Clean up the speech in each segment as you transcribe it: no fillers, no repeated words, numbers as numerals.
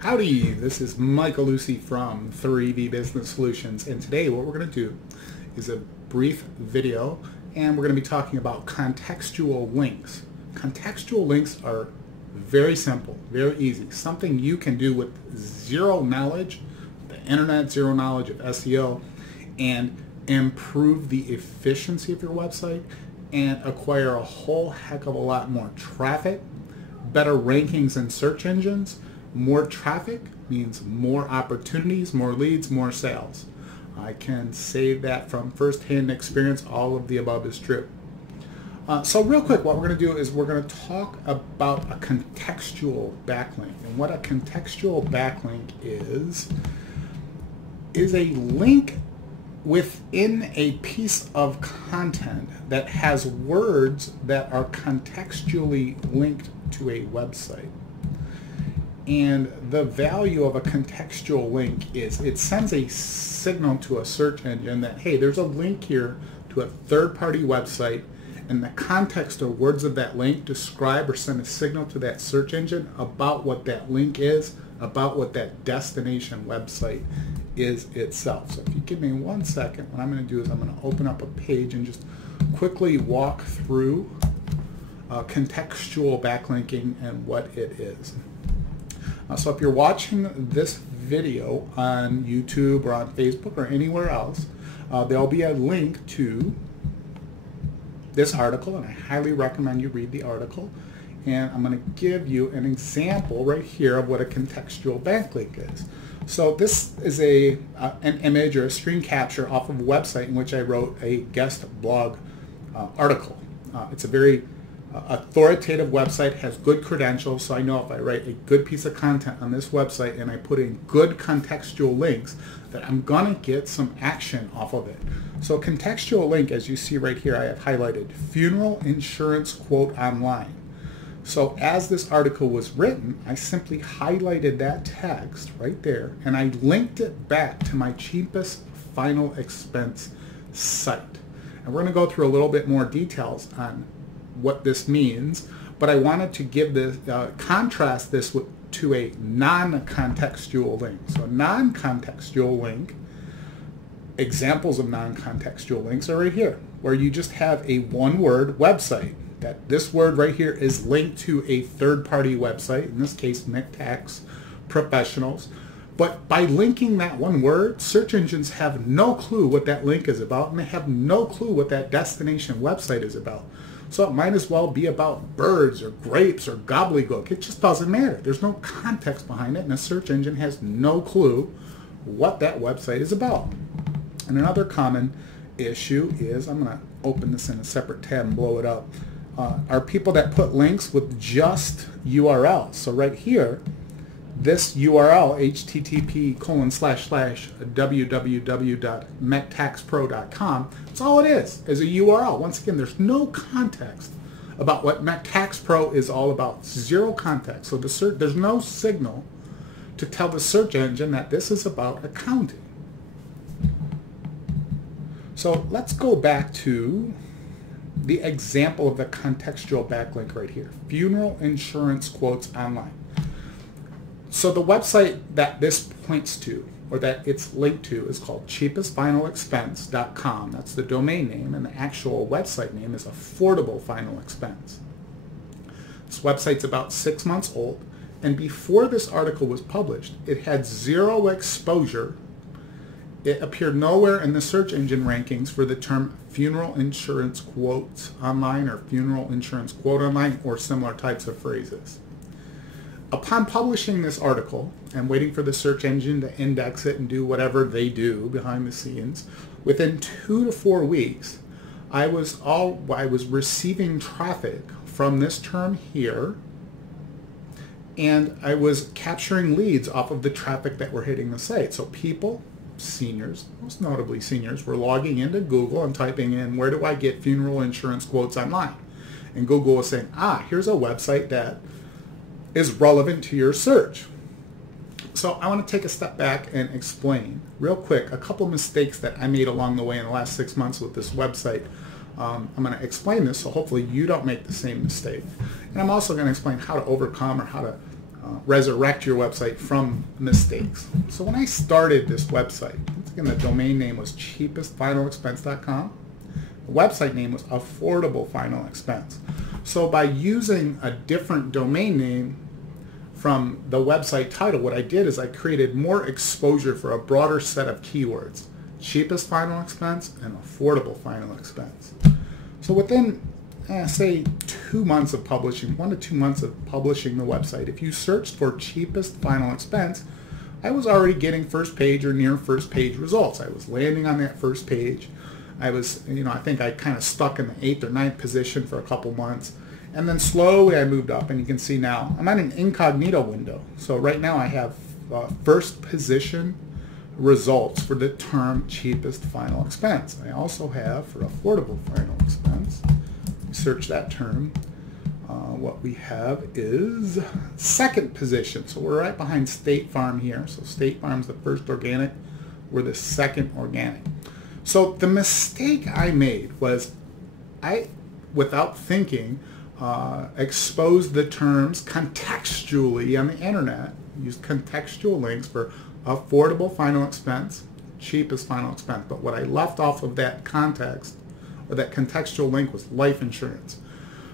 Howdy, this is Michael Lucy from 3B Business Solutions, and today what we're going to do is a brief video, and we're going to be talking about contextual links. Contextual links are very simple, very easy, something you can do with zero knowledge, the internet, zero knowledge of SEO, and improve the efficiency of your website and acquire a whole heck of a lot more traffic, better rankings in search engines. More traffic means more opportunities, more leads, more sales. I can say that from first-hand experience. All of the above is true. So real quick, what we're going to do is we're going to talk about a contextual backlink. And what a contextual backlink is a link within a piece of content that has words that are contextually linked to a website. And the value of a contextual link is it sends a signal to a search engine that, hey, there's a link here to a third-party website, and the context or words of that link describe or send a signal to that search engine about what that link is, about what that destination website is itself. So if you give me 1 second, what I'm going to do is I'm going to open up a page and just quickly walk through contextual backlinking and what it is. So if you're watching this video on YouTube or on Facebook or anywhere else, there'll be a link to this article, and I highly recommend you read the article. And I'm going to give you an example right here of what a contextual backlink is. So this is an image or a screen capture off of a website in which I wrote a guest blog article. It's a very authoritative website, has good credentials, so I know if I write a good piece of content on this website and I put in good contextual links that I'm gonna get some action off of it. So contextual link, as you see right here, I have highlighted funeral insurance quote online. So as this article was written, I simply highlighted that text right there and I linked it back to my cheapest final expense site. And we're gonna go through a little bit more details on what this means, but I wanted to give this contrast this to a non-contextual link. So a non-contextual link, examples of non-contextual links are right here, where you just have a one-word website. That this word right here is linked to a third-party website, in this case Tax Professionals. But by linking that one word, search engines have no clue what that link is about, and they have no clue what that destination website is about. So it might as well be about birds or grapes or gobbledygook. It just doesn't matter. There's no context behind it, and a search engine has no clue what that website is about. And another common issue is, I'm going to open this in a separate tab and blow it up, are people that put links with just URLs. So right here, this URL, http://www.mettaxpro.com, that's all it is a URL. Once again, there's no context about what MetTaxPro is all about. Zero context. So there's no signal to tell the search engine that this is about accounting. So let's go back to the example of the contextual backlink right here. Funeral insurance quotes online. So the website that this points to, or that it's linked to, is called cheapestfinalexpense.com. That's the domain name, and the actual website name is Affordable Final Expense. This website's about 6 months old, and before this article was published, it had zero exposure. It appeared nowhere in the search engine rankings for the term funeral insurance quotes online or funeral insurance quote online or similar types of phrases. Upon publishing this article and waiting for the search engine to index it and do whatever they do behind the scenes, within 2 to 4 weeks, I was receiving traffic from this term here, and I was capturing leads off of the traffic that were hitting the site. So people, seniors, most notably seniors, were logging into Google and typing in, where do I get funeral insurance quotes online? And Google was saying, here's a website that is relevant to your search. So I want to take a step back and explain real quick a couple mistakes that I made along the way in the last 6 months with this website. I'm going to explain this so hopefully you don't make the same mistake. And I'm also going to explain how to overcome or how to resurrect your website from mistakes. So when I started this website, once again, the domain name was cheapestfinalexpense.com. The website name was Affordable Final Expense. So by using a different domain name from the website title, what I did is I created more exposure for a broader set of keywords: cheapest final expense and affordable final expense. So within, say, 2 months of publishing, 1 to 2 months of publishing the website, if you searched for cheapest final expense, I was already getting first page or near first page results. I was landing on that first page. I was, I think I kind of stuck in the 8th or 9th position for a couple months. And then slowly I moved up, and you can see now I'm at an incognito window. So right now I have first position results for the term cheapest final expense. I also have for affordable final expense, search that term, what we have is second position. So we're right behind State Farm here. So State Farm's the first organic, we're the second organic. So the mistake I made was I, without thinking, exposed the terms contextually on the internet, used contextual links for affordable final expense, cheapest final expense. But what I left off of that context, or that contextual link, was life insurance.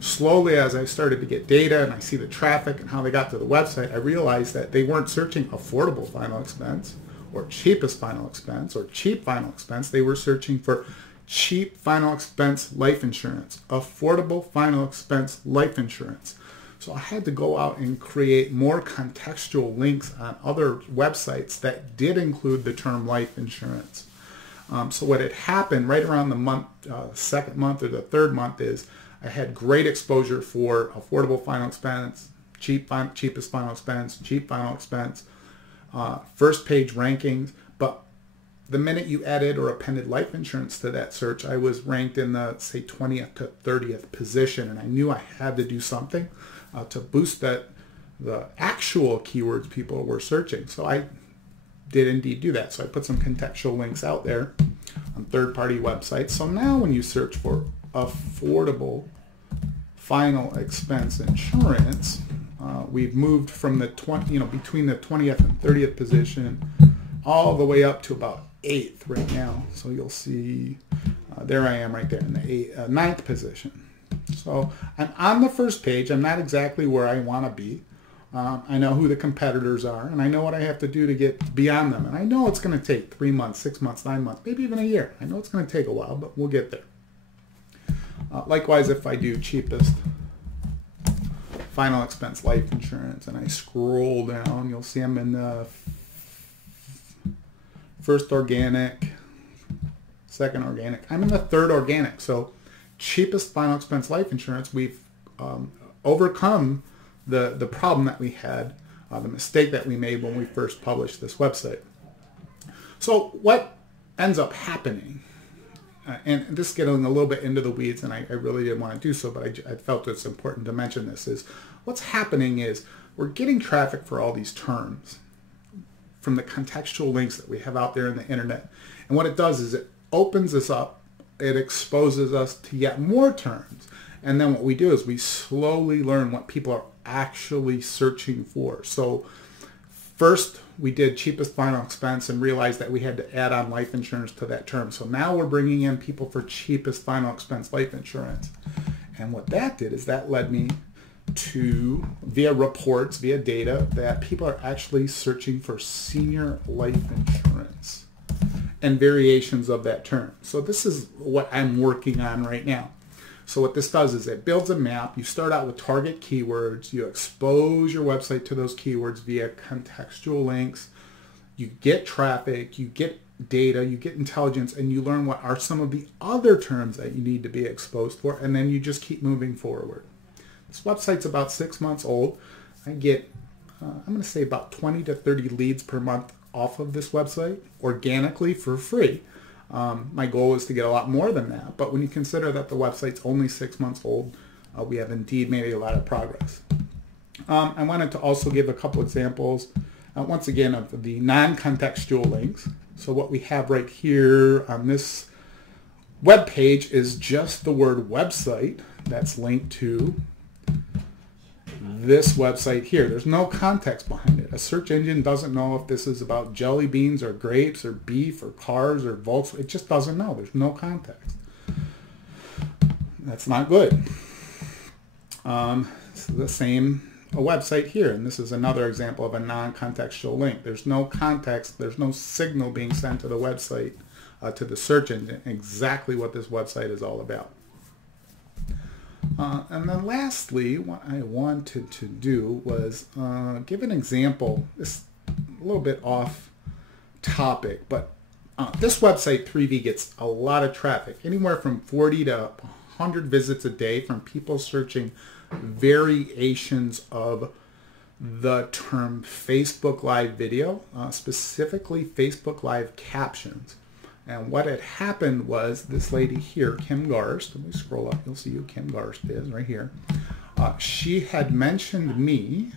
Slowly, as I started to get data and I see the traffic and how they got to the website, I realized that they weren't searching affordable final expense or cheapest final expense or cheap final expense. They were searching for cheap final expense life insurance, affordable final expense life insurance. So I had to go out and create more contextual links on other websites that did include the term life insurance. So what had happened right around the month, second month or the third month, is I had great exposure for affordable final expense, cheapest final expense, cheap final expense, first page rankings. But the minute you added or appended life insurance to that search, I was ranked in the, say, 20th to 30th position, and I knew I had to do something to boost the actual keywords people were searching. So I did indeed do that. So I put some contextual links out there on third-party websites. So now when you search for affordable final expense insurance, we've moved from the between the 20th and 30th position all the way up to about 8th right now. So you'll see there I am right there in the 9th position. So I'm on the first page. I'm not exactly where I want to be. I know who the competitors are, and I know what I have to do to get beyond them. And I know it's going to take 3 months, 6 months, 9 months, maybe even a year. I know it's going to take a while, but we'll get there. Likewise, if I do cheapest final expense life insurance and I scroll down, you'll see I'm in the first organic, second organic. I'm in the third organic. So cheapest final expense life insurance, we've overcome the problem that we had, the mistake that we made when we first published this website. So what ends up happening, and this is getting a little bit into the weeds, and I really didn't want to do so, but I felt it's important to mention this, is what's happening is we're getting traffic for all these terms from the contextual links that we have out there in the internet. And what it does is it opens us up, it exposes us to yet more terms. And then what we do is we slowly learn what people are actually searching for. So first we did cheapest final expense and realized that we had to add on life insurance to that term. So now we're bringing in people for cheapest final expense life insurance. And what that did is that led me to, via reports, via data, that people are actually searching for senior life insurance and variations of that term. So this is what I'm working on right now. So what this does is it builds a map. You start out with target keywords. You expose your website to those keywords via contextual links. You get traffic, you get data, you get intelligence, and you learn what are some of the other terms that you need to be exposed for, and then you just keep moving forward. This website's about 6 months old. I get, I'm going to say about 20 to 30 leads per month off of this website organically for free. My goal is to get a lot more than that, but when you consider that the website's only 6 months old, we have indeed made a lot of progress. I wanted to also give a couple examples, once again, of the non-contextual links. So what we have right here on this web page is just the word website that's linked to this website here. There's no context behind it. A search engine doesn't know if this is about jelly beans or grapes or beef or cars or Volkswagen. It just doesn't know. There's no context. That's not good. It's the same a website here, and this is another example of a non-contextual link. There's no context. There's no signal being sent to the website, to the search engine, exactly what this website is all about. And then lastly, what I wanted to do was give an example. It's a little bit off topic, but this website 3V gets a lot of traffic, anywhere from 40 to 100 visits a day from people searching variations of the term Facebook Live video, specifically Facebook Live captions. And what had happened was this lady here, Kim Garst, let me scroll up, you'll see who Kim Garst is right here. She had mentioned me,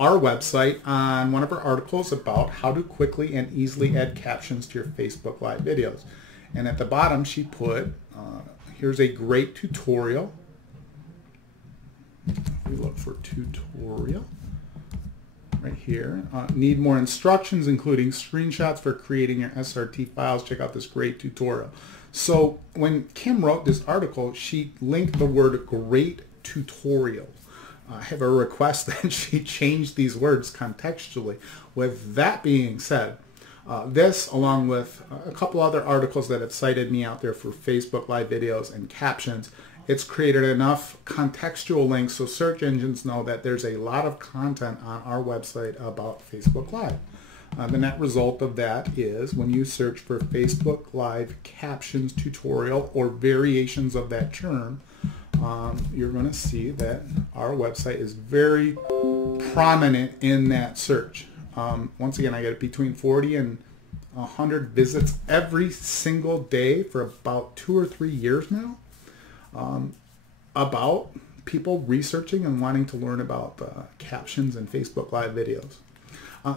our website, on one of her articles about how to quickly and easily add captions to your Facebook Live videos. And at the bottom she put, here's a great tutorial. We look for tutorial. Right here. Need more instructions, including screenshots for creating your SRT files. Check out this great tutorial. So when Kim wrote this article, she linked the word great tutorial. I have a request that she change these words contextually. With that being said, this, along with a couple other articles that have cited me out there for Facebook Live videos and captions, it's created enough contextual links so search engines know that there's a lot of content on our website about Facebook Live. The net result of that is when you search for Facebook Live captions tutorial or variations of that term, you're going to see that our website is very prominent in that search. Once again, I get between 40 and 100 visits every single day for about 2 or 3 years now. About people researching and wanting to learn about captions and Facebook Live videos.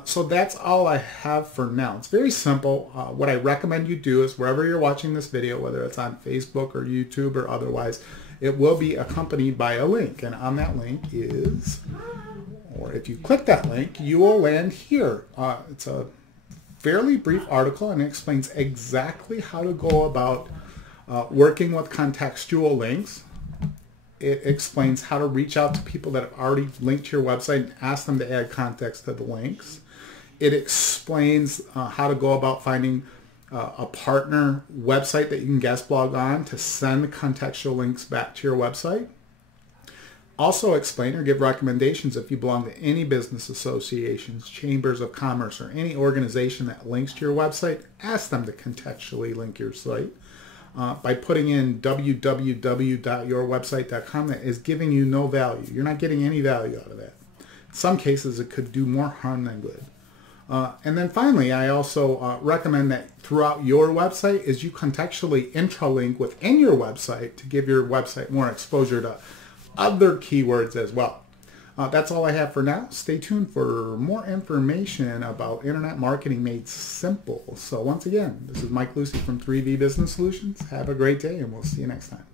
So that's all I have for now. It's very simple. What I recommend you do is wherever you're watching this video, whether it's on Facebook or YouTube or otherwise, it will be accompanied by a link. And on that link is, or if you click that link, you will land here. It's a fairly brief article and it explains exactly how to go about working with contextual links. It explains how to reach out to people that have already linked to your website and ask them to add context to the links. It explains how to go about finding a partner website that you can guest blog on to send contextual links back to your website. Also explain or give recommendations if you belong to any business associations, chambers of commerce, or any organization that links to your website. Ask them to contextually link your site. By putting in www.yourwebsite.com, that is giving you no value. You're not getting any value out of that. In some cases, it could do more harm than good. And then finally, I also recommend that throughout your website is you contextually intralink within your website to give your website more exposure to other keywords as well. That's all I have for now. Stay tuned for more information about internet marketing made simple. So once again, this is Mike Lucy from 3V Business Solutions. Have a great day and we'll see you next time.